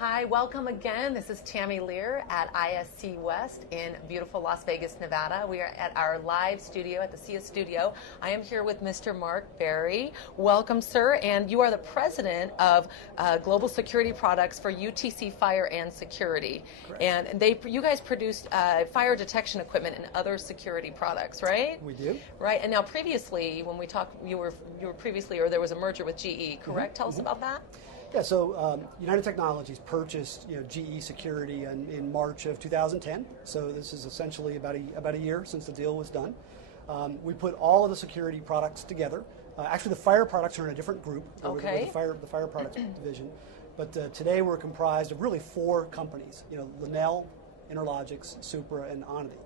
Hi, welcome again. This is Tammy Lear at ISC West in beautiful Las Vegas, Nevada. We are at our live studio at the SIA studio. I am here with Mr. Mark Berry. Welcome, sir. And you are the president of Global Security Products for UTC Fire and Security. Correct. And you guys produce fire detection equipment and other security products, right? We do. Right. And now previously, when we talked, you were previously, or there was a merger with GE, correct? Tell us about that. Yeah, so United Technologies purchased GE Security in March of 2010. So this is essentially about a year since the deal was done. We put all of the security products together. Actually, the fire products are in a different group. Okay. The fire products division. But today we're comprised of really 4 companies. Linnell, Interlogix, Supra, and Onity.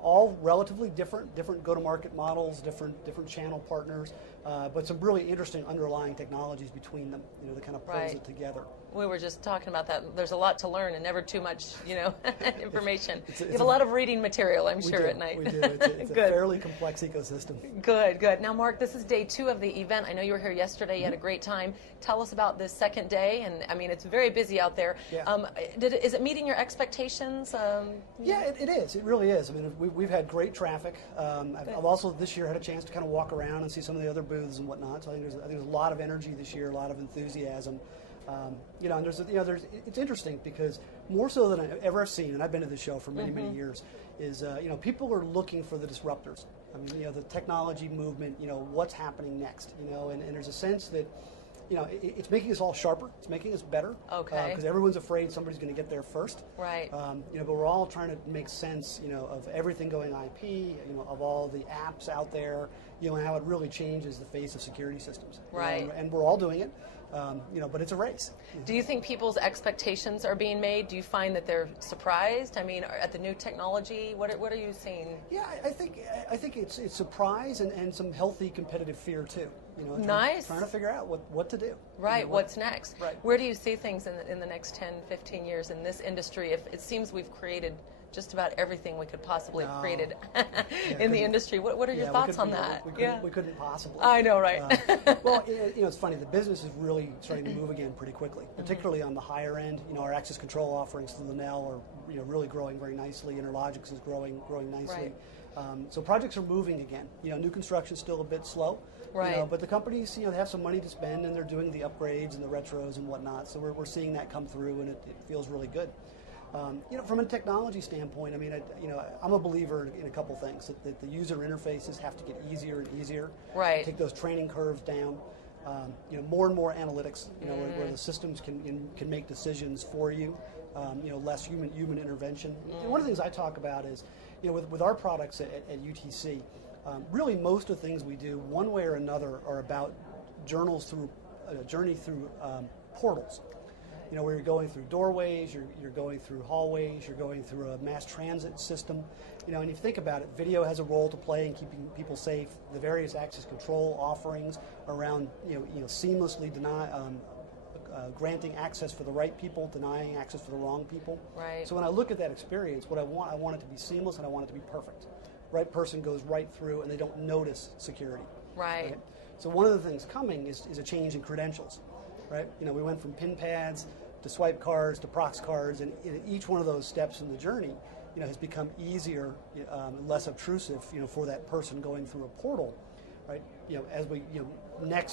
All relatively different go-to-market models, different channel partners, but some really interesting underlying technologies between them, that kind of pulls it together. We were just talking about that. There's a lot to learn and never too much, information. You have a a lot of reading material, I'm sure, at night. We do. It's a fairly complex ecosystem. Good, good. Now, Mark, this is day 2 of the event. I know you were here yesterday. You had a great time. Tell us about this second day. And, I mean, it's very busy out there. Yeah. Is it meeting your expectations? Yeah, it is. It really is. I mean, we've had great traffic. I've also this year had a chance to kind of walk around and see some of the other booths and whatnot. So I think there's a lot of energy this year, a lot of enthusiasm. And it's interesting because more so than I ever have seen, and I've been to this show for many years, is people are looking for the disruptors. I mean, the technology movement, what's happening next, and there's a sense that, it's making us all sharper. It's making us better. Okay. Because everyone's afraid somebody's going to get there first. Right. But we're all trying to make sense, of everything going IP, of all the apps out there, and how it really changes the face of security systems. Right. And we're all doing it, but it's a race. Do you think people's expectations are being made? Do you find that they're surprised? I mean, at the new technology, what are you seeing? Yeah, I think it's surprise and some healthy competitive fear too. Trying to figure out what to do. Right, what's next? Right. Where do you see things in the next 10, 15 years in this industry? If it seems we've created just about everything we could possibly have created in the industry. What are your thoughts on that? We couldn't possibly. I know, right? Well, it's funny. The business is really starting to move again pretty quickly, particularly on the higher end. Our access control offerings to Linnell are really growing very nicely. Interlogix is growing nicely. Right. So projects are moving again. New construction is still a bit slow. Right. But the companies, they have some money to spend, and they're doing the upgrades and the retros and whatnot. So we're seeing that come through, and it feels really good. From a technology standpoint, I mean, I'm a believer in a couple things. That the user interfaces have to get easier and easier. Right. Take those training curves down. More and more analytics. Where the systems can make decisions for you. Less human intervention. And one of the things I talk about is, with our products at UTC. Really, most of the things we do, one way or another, are about journey through portals. Where you're going through doorways, you're going through hallways, you're going through a mass transit system. And if you think about it, video has a role to play in keeping people safe. The various access control offerings around, seamlessly granting access for the right people, denying access for the wrong people. Right. So when I look at that experience, what I want it to be seamless and I want it to be perfect. Right person goes right through and they don't notice security. Right. So one of the things coming is a change in credentials. Right. We went from pin pads to swipe cards to prox cards, and each one of those steps in the journey, has become easier, less obtrusive, for that person going through a portal. Right. As we,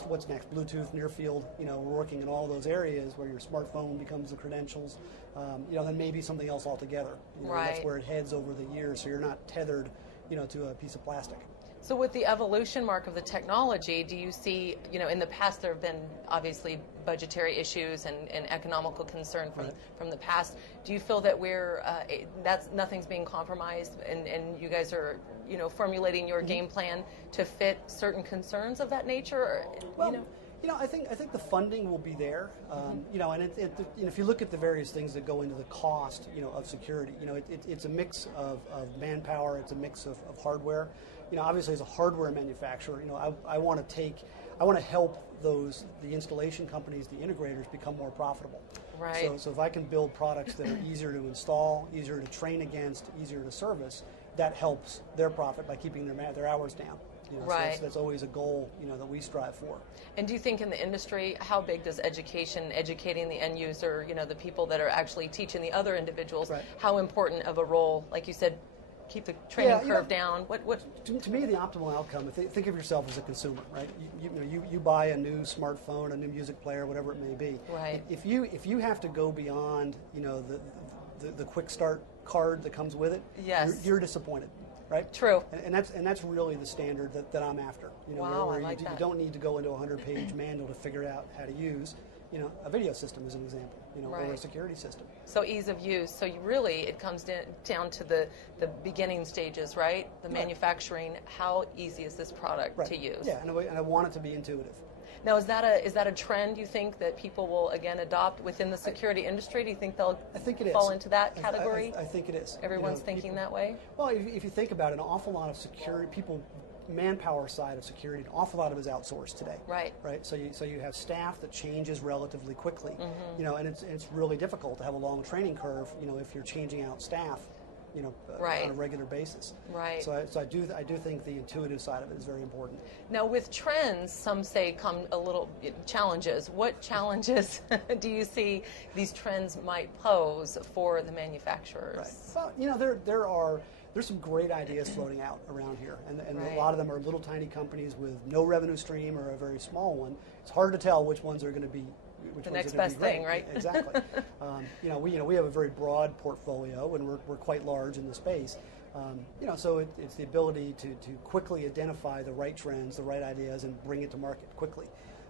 what's next? Bluetooth, near field. We're working in all those areas where your smartphone becomes the credentials. Then maybe something else altogether. Right. That's where it heads over the years, so you're not tethered, to a piece of plastic. So with the evolution, Mark, of the technology, do you see, in the past there have been obviously budgetary issues and economical concern from the past. Do you feel that nothing's being compromised and you guys are, formulating your game plan to fit certain concerns of that nature? Or, I think the funding will be there. And if you look at the various things that go into the cost, of security, it's a mix of manpower, it's a mix of hardware. Obviously as a hardware manufacturer, I want to help the installation companies, the integrators, become more profitable. Right. So if I can build products that are easier to install, easier to train against, easier to service, that helps their profit by keeping their hours down. You know, right. So that's always a goal, you know, that we strive for. And do you think in the industry, how big does educating the end user, you know, the people that are actually teaching the other individuals, right. how important of a role, like you said, keep the training curve down? What? To me, the optimal outcome, think of yourself as a consumer, right? You buy a new smartphone, a new music player, whatever it may be. Right. If you have to go beyond, you know, the quick start card that comes with it, yes. you're disappointed. Right? True. And that's really the standard that I'm after. You know, wow, where I like you that. don't need to go into a 100-page manual to figure out how to use, you know, a video system as an example, you know, right. or a security system. So ease of use. So it comes down to the beginning stages, right? The right. manufacturing. How easy is this product right. to use? Yeah, and I want it to be intuitive. Now, is that a trend you think that people will again adopt within the security industry? Do you think they'll fall into that category? I think it is. Everyone's thinking that way? Well, if you think about it, an awful lot of security people, manpower side of security, an awful lot of it is outsourced today. Right. Right. So you have staff that changes relatively quickly. Mm-hmm. You know, and it's really difficult to have a long training curve. You know, if you're changing out staff, you know, right. on a regular basis. Right. So I do think the intuitive side of it is very important. Now, with trends, some say come a little challenges. What challenges do you see these trends might pose for the manufacturers? Right. Well, you know, there's some great ideas floating out around here, and right. a lot of them are little tiny companies with no revenue stream or a very small one. It's hard to tell which ones are going to be the next best thing, right? Exactly. You know, we have a very broad portfolio, and we're quite large in the space. You know, so it's the ability to quickly identify the right trends, the right ideas, and bring it to market quickly.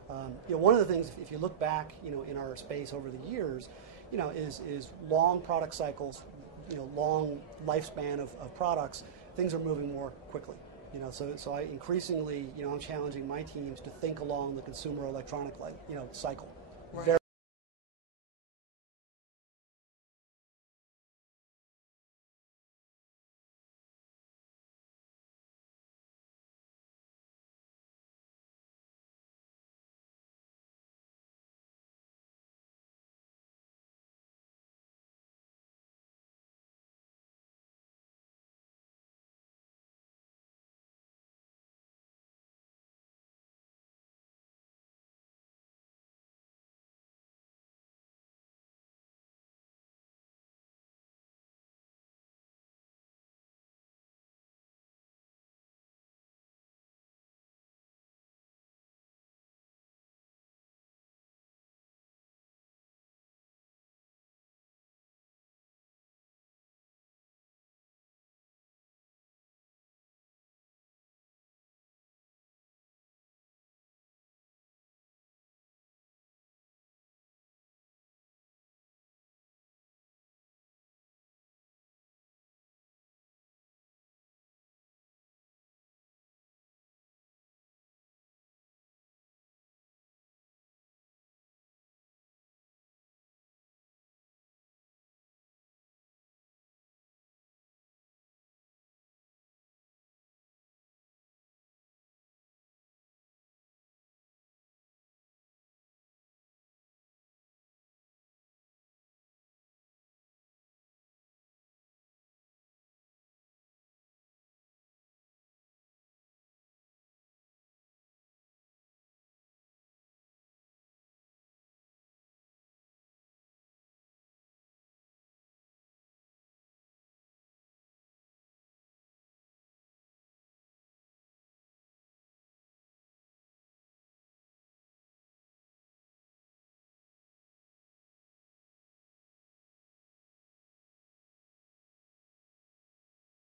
You know, one of the things, if you look back, you know, in our space over the years, you know, is long product cycles, you know, long lifespan of products. Things are moving more quickly. You know, so I increasingly, you know, I'm challenging my teams to think along the consumer electronic cycle.